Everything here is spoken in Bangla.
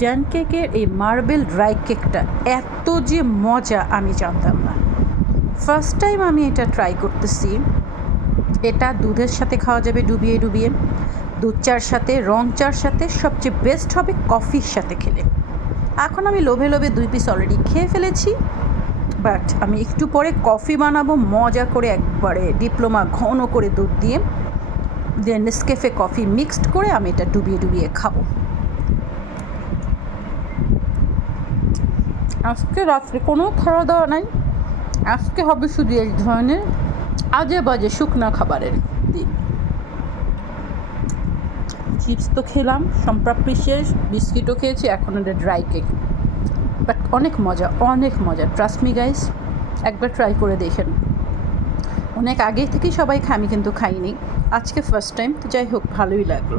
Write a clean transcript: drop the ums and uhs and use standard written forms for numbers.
ড্যান কেকের এই মার্বেল ড্রাই কেকটা এত যে মজা আমি জানতাম না। ফার্স্ট টাইম আমি এটা ট্রাই করতেছি। এটা দুধের সাথে খাওয়া যাবে ডুবিয়ে ডুবিয়ে, দুধ চার সাথে, রং চার সাথে, সবচেয়ে বেস্ট হবে কফির সাথে খেলে। এখন আমি লোভে লোভে 2 পিস অলরেডি খেয়ে ফেলেছি, বাট আমি একটু পরে কফি বানাবো মজা করে, একবারে ডিপ্লোমা ঘন করে দুধ দিয়ে, দিয়ে নেসক্যাফে কফি মিক্সড করে আমি এটা ডুবিয়ে ডুবিয়ে খাবো। আজকে রাত্রে কোনো খাওয়া দাওয়া নাই, আজকে হবে শুধু এই ধরনের আজে বাজে শুকনা খাবারের দিন। চিপস তো খেলাম, সম্প্রাপ্তি শেষ, বিস্কিটও খেয়েছি, এখন এটা ড্রাই কেক, বাট অনেক মজা, অনেক মজা। ট্রাস্ট মি গাইস, একবার ট্রাই করে দেখেন। অনেক আগে থেকেই সবাই খায়, আমি কিন্তু খাইনি, আজকে ফার্স্ট টাইম। তো যাই হোক, ভালোই লাগলো।